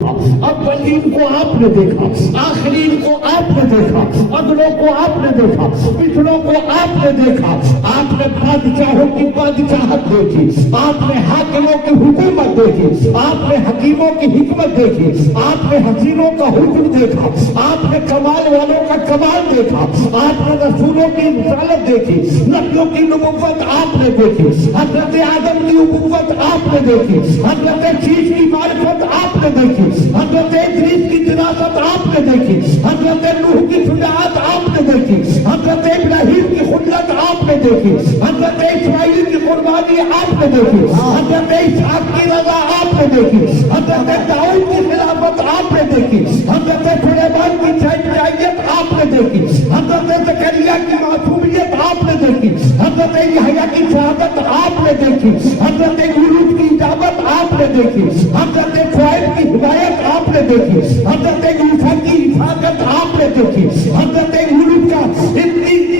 اولین کو آپ نے دیکھا، آخرین کو آپ نے دیکھا، اگلوں کو آپ نے دیکھا، پچھلوں کو آپ نے دیکھا۔ آپ نے بادشاہوں کی بادشاہت دیکھی، آپ نے حاکموں کی حکومت دیکھی، آپ نے حکیموں کی حکمت دیکھی، آپ نے حسینوں کا حکم دیکھا، آپ نے کمال والوں کا کمال دیکھا، آپ نے رسولوں کی رسالت دیکھی، نبیوں کی نبوت آپ نے دیکھی، حضرت آدم کی نبوت آپ نے دیکھی، حضرت شیش کی معرفت آپ نے دیکھی، حضرت ادریس کی دراست آپ نے دیکھی، حضرت نوح کی شجاعت آپ نے دیکھی، حضرت ابراہیم کی خلت آپ نے دیکھی، حضرت اسماعیل کی قربانی آپ نے دیکھی، حضرت اسحاق کی رضا آپ نے دیکھی، حضرت داؤد کی خلافت آپ نے دیکھی، حضرت سلیمان کی شجاعت آپ نے دیکھی، حضرت زکریا کی معصومیت آپ نے دیکھی، حضرت یحییٰ کی شہادت آپ نے دیکھی، حضرت یونس کی اجابت آپ نے دیکھی، حضرت شعیب کی ہدایت آپ نے دیکھی، حضرت موسیٰ کی رفاقت آپ نے دیکھی، حضرت یونس کا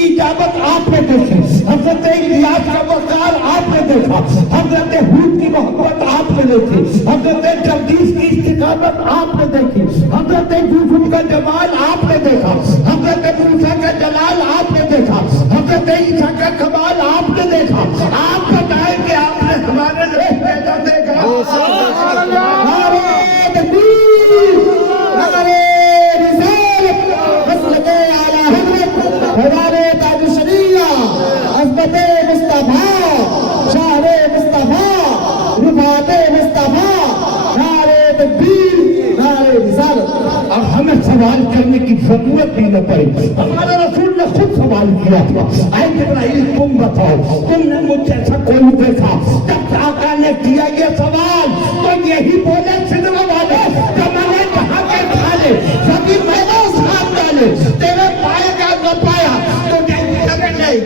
اجابت آپ نے دیکھی، حضرت الیاس کا وقار آپ نے دیکھا، حضرت ہود کی محبت آپ نے دیکھی، حضرت جرجیس کی استقامت آپ نے دیکھی، حضرت یوسف کا جمال آپ نے دیکھا، حضرت موسیٰ کا جلال آپ نے دیکھا، حضرت عیسیٰ کا کمال آپ نے دیکھا۔ آپ بتائیں کہ آپ نے ہمارے لیے پیدا دیکھا؟ اب ہمیں سوال کرنے کی ضرورت ہی نہ پڑی، ہمارے رسول نے خود سوال کیا تھا، اے جبرائیل تم بتاؤ تم نے مجھ جیسا کوئی دیکھا؟ جب آقا نے کیا یہ سوال تو یہی بولے سدرہ والے کمالے جہاں کے کھالے سبھی میں نے ساتھ ڈالے تیرے پائے کا نہ پایا تو جگہ نہیں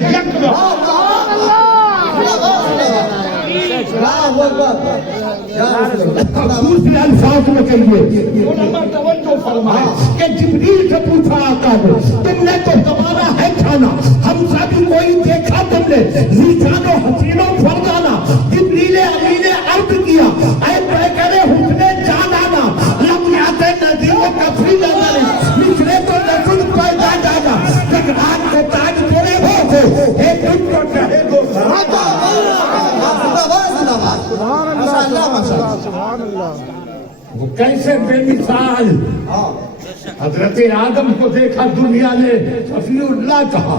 دوسرے الفاظ میں کہیے توجہ فرمائے کہ جبریل سے پوچھا آقا نے تم نے تو ہمارا ہے کھانا، ہم سبھی کوئی دیکھا تم نے ذیشان و حسین و فردانہ؟ جبریل امین عرض کیا اے پیکر حسن جانانا لم یاتے ندی و کفری نظری مشرے تو نسل پیدا جانا جگران کو تاج تیرے ہو اے تم کو کہے دو وہ کیسے بے مثال حضرت آدم کو دیکھا دنیا نے صفی اللہ کہا،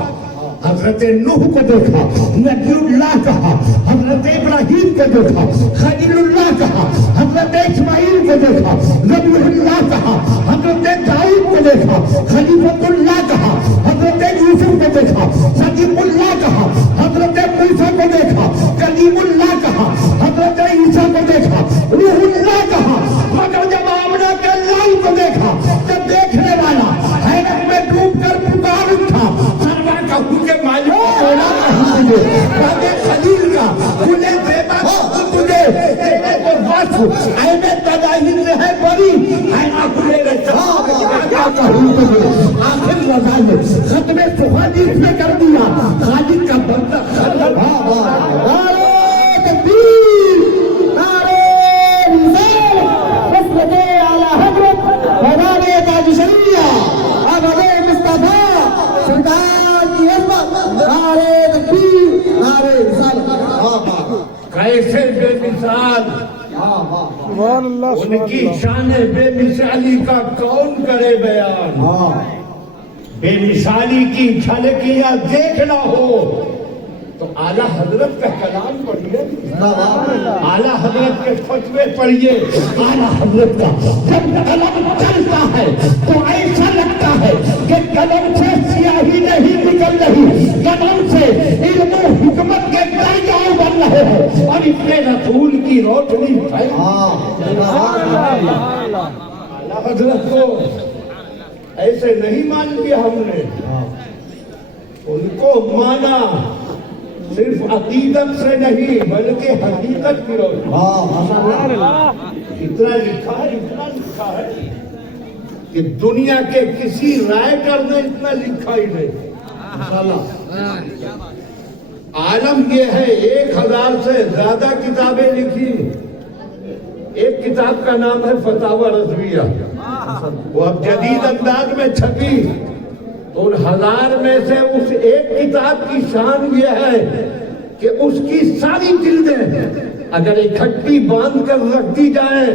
حضرت نوح کو دیکھا نبی اللہ کہا، حضرت ابراہیم کو دیکھا خلیل اللہ کہا، حضرت اسماعیل کو دیکھا نبی اللہ کہا، حضرت داؤد کو دیکھا خلیفۃ اللہ کہا، حضرت یوسف کو دیکھا صدیق اللہ کہا، حضرت موسیٰ کو دیکھا کلیم اللہ کہا، حضرت عیسیٰ کو دیکھا روح اللہ کہا، مگر جب آمنہ کے لال کو دیکھا جب دیکھنے والا حیرت میں ڈوب کر پکار اٹھا سرور کا حکم مالک مولا کہیں تجھے بابے خلیل کا انہیں دیبا تجھے تیرے کو واسف اے میں تداہی سے ہے بری اے آخرے رچا کیا کہوں تجھے آخر رضا نے ختم سبحانی سے کر دیا خالق کا بندہ خلق کیسے بے مثال ان کی شان بے مثالی کا کون کرے بیان؟ بے مثالی کی جھلکیاں دیکھنا ہو تو اعلیٰ حضرت کا کلام پڑھیے، اعلیٰ حضرت کے فتوے پڑھیے، اعلیٰ حضرت کا جب قلم چلتا ہے تو ایسا لگتا ہے کہ قلم سے سیاہی نہیں نکل رہی، قلم سے علم و حکمت کے دریاؤ بن رہے ہیں اور اتنے رسول کی روشنی ہے۔ اعلیٰ حضرت کو ایسے نہیں مان لیا ہم نے، ان کو مانا صرف عقیدت سے نہیں بلکہ حقیقت کی روشنی۔ اتنا لکھا ہے کہ دنیا کے کسی رائٹر نے اتنا لکھا ہی نہیں۔ عالم یہ ہے 1000 سے زیادہ کتابیں لکھی ایک کتاب کا نام ہے فتاوی رضویہ، وہ اب جدید انداز میں چھپی، تو ان 1000 میں سے اس ایک کتاب کی شان یہ ہے کہ اس کی ساری جلدیں اگر اکٹھی باندھ کر رکھ دی جائیں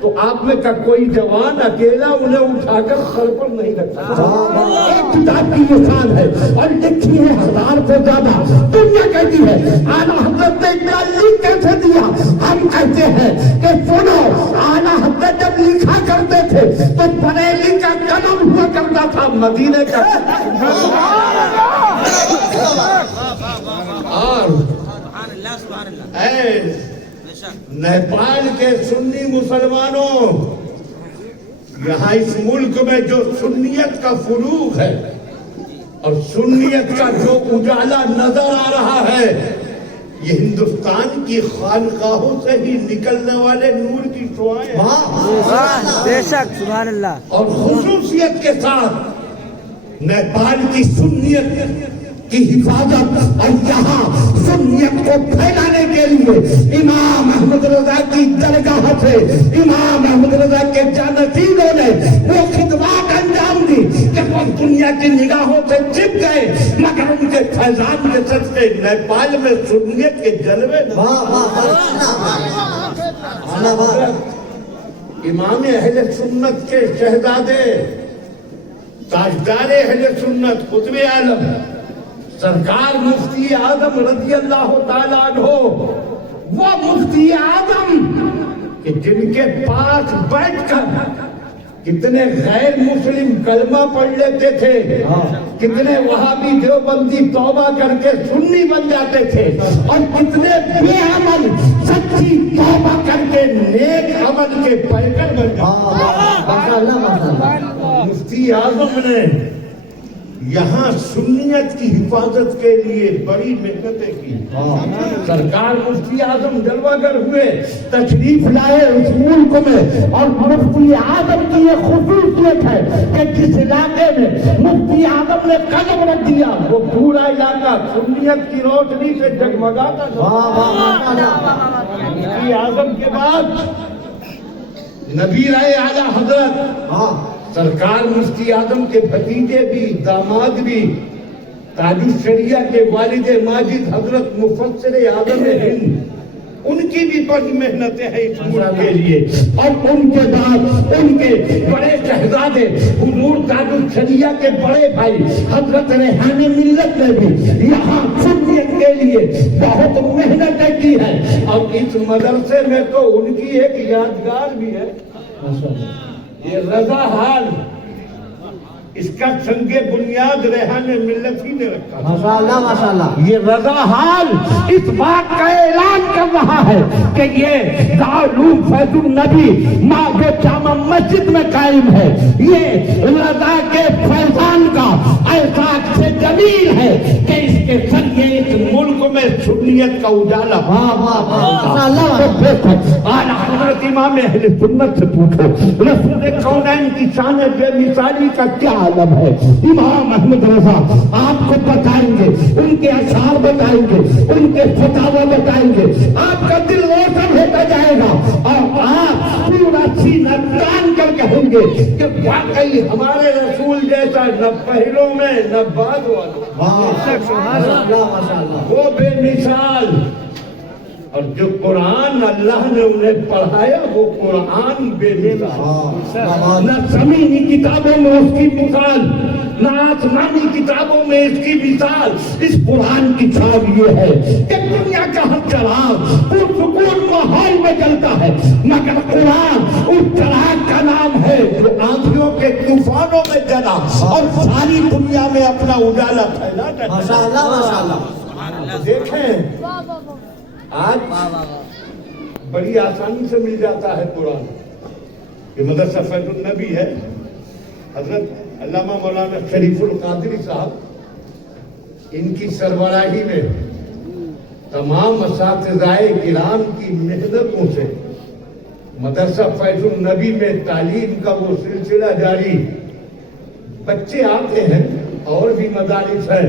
تو آپ میں کا کوئی جوان اکیلا انہیں اٹھا کر سر پر نہیں رکھ سکتا۔ ایک کتاب کی یہ شان ہے، اور لکھی ہے 1000 سے زیادہ۔ دنیا کہتی ہے اعلیٰ حضرت نے اتنا لکھ کیسے دیا؟ ہم کہتے ہیں کہ سنو، اعلیٰ حضرت جب لکھا کرتے تھے تو بریلی کا قلم ہوا کرتا تھا، مدینے کا اور نیپال کے سنی مسلمانوں، یہاں اس ملک میں جو سنیت کا فروغ ہے اور سنیت کا جو اجالا نظر آ رہا ہے، یہ ہندوستان کی خانقاہوں سے ہی نکلنے والے نور کی شعائیں ہیں۔ بے شک، سبحان اللہ۔ اور خصوصیت کے ساتھ نیپال کی سنیت کی حفاظت اور یہاں سنیت کو پھیلانے کے لیے امام احمد رضا کی درگاہ سے امام احمد رضا کے جانشینوں نے وہ خدمات انجام دی کہ وہ دنیا کی نگاہوں سے چھپ گئے، مگر ان کے فیضان کے صدقے نیپال میں سنیت کے جلوے امام اہل سنت کے شہزادے، تاجدار اہل سنت، قطب عالم سرکار مفتی اعظم رضی اللہ تعالیٰ عنہ، وہ مفتی اعظم کہ جن کے پاس بیٹھ کر کتنے غیر مسلم کلمہ پڑھ لیتے تھے، کتنے وہابی دیوبندی توبہ کر کے سنی بن جاتے تھے، اور کتنے بے عمل سچی توبہ کر کے نیک عمل کے پیکر بن جاتے۔ مفتی اعظم نے یہاں سنیت کی حفاظت کے لیے بڑی محنتیں کی۔ سرکار مفتی اعظم جلوہ گر ہوئے، تشریف لائے اس ملک میں، اور مفتی اعظم کی یہ خصوصیت ہے کہ جس علاقے میں مفتی اعظم نے قدم رکھ دیا وہ پورا علاقہ سنیت کی روشنی سے جگمگاتا تھا۔ مفتی اعظم کے بعد نبی رائے اعلیٰ حضرت سرکار مفتی اعظم کے بھتیجے بھی، داماد بھی، تاج الشریعہ کے والد ماجد حضرت مفسر اعظم ہند، ان کی بھی بڑی محنتیں ہیں اس ملک کے لیے، اور ان کے بعد ان کے بڑے شہزادے حضور تاج الشریعہ کے بڑے بھائی حضرت ریحان ملت نے بھی یہاں سنیت کے لیے بہت محنتیں کی ہیں، اور اس مدرسے میں تو ان کی ایک یادگار بھی ہے۔ یہ رضا حال، اس کا سنگ بنیاد ریحان ملت ہی نے رکھا۔ ماشاءاللہ ماشاءاللہ۔ یہ رضا حال اس بات کا اعلان کر رہا ہے کہ یہ دارالعلوم فیض النبی ماں جو جامع مسجد میں قائم ہے، یہ رضا کے فیضان کا ایسا سے جمیل ہے کہ اس کے ذریعے اس ملک میں سنیت کا اجالا۔ اعلیٰ حضرت امام اہل سنت سے پوچھو رسول کونین کی شان بے مثالی کا کیا عالم ہے۔ امام احمد رضا آپ کو بتائیں گے، ان کے اشعار بتائیں گے، ان کے فتاوی بتائیں گے، آپ کا دل روشن ہوتا جائے گا، اور آپ پورا سینہ تان کر کہیں گے کہ واقعی ہمارے رسول جیسا نہ پہلوں میں نہ بعد والوں، وہ بے مثال۔ اور جو قرآن اللہ نے انہیں پڑھایا وہ قرآن بے مثال، نہ زمینی کتابوں میں اس کی مثال، نہ آسمانی کتابوں میں اس کی مثال۔ اس قرآن کی چھاپ یہ ہے کہ دنیا کا ہر چراغ پرسکون ماحول میں جلتا ہے، مگر قرآن اس چراغ کا نام ہے جو آندھیوں کے طوفانوں میں جلا اور ساری دنیا میں اپنا اجالا پھیلاتا ہے۔ ماشاءاللہ ماشاءاللہ۔ دیکھیں آج بڑی آسانی سے مل جاتا ہے قرآن۔ یہ مدرسہ فیض النبی ہے، حضرت علامہ مولانا شریف القادری صاحب، ان کی سربراہی میں تمام اساتذہ کرام کی محنتوں سے مدرسہ فیض النبی میں تعلیم کا وہ سلسلہ جاری۔ بچے آتے ہیں، اور بھی مدارس ہیں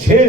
6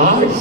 8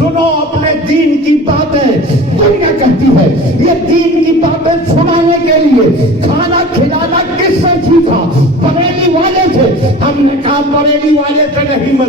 سنو اپنے دین کی باتیں. دنیا کہتی ہے یہ دین کی باتیں سنانے کے لیے کھانا کھلانا کس سے سیکھا؟ بریلی والے سے. ہم نے کہا بریلی والے سے نہیں.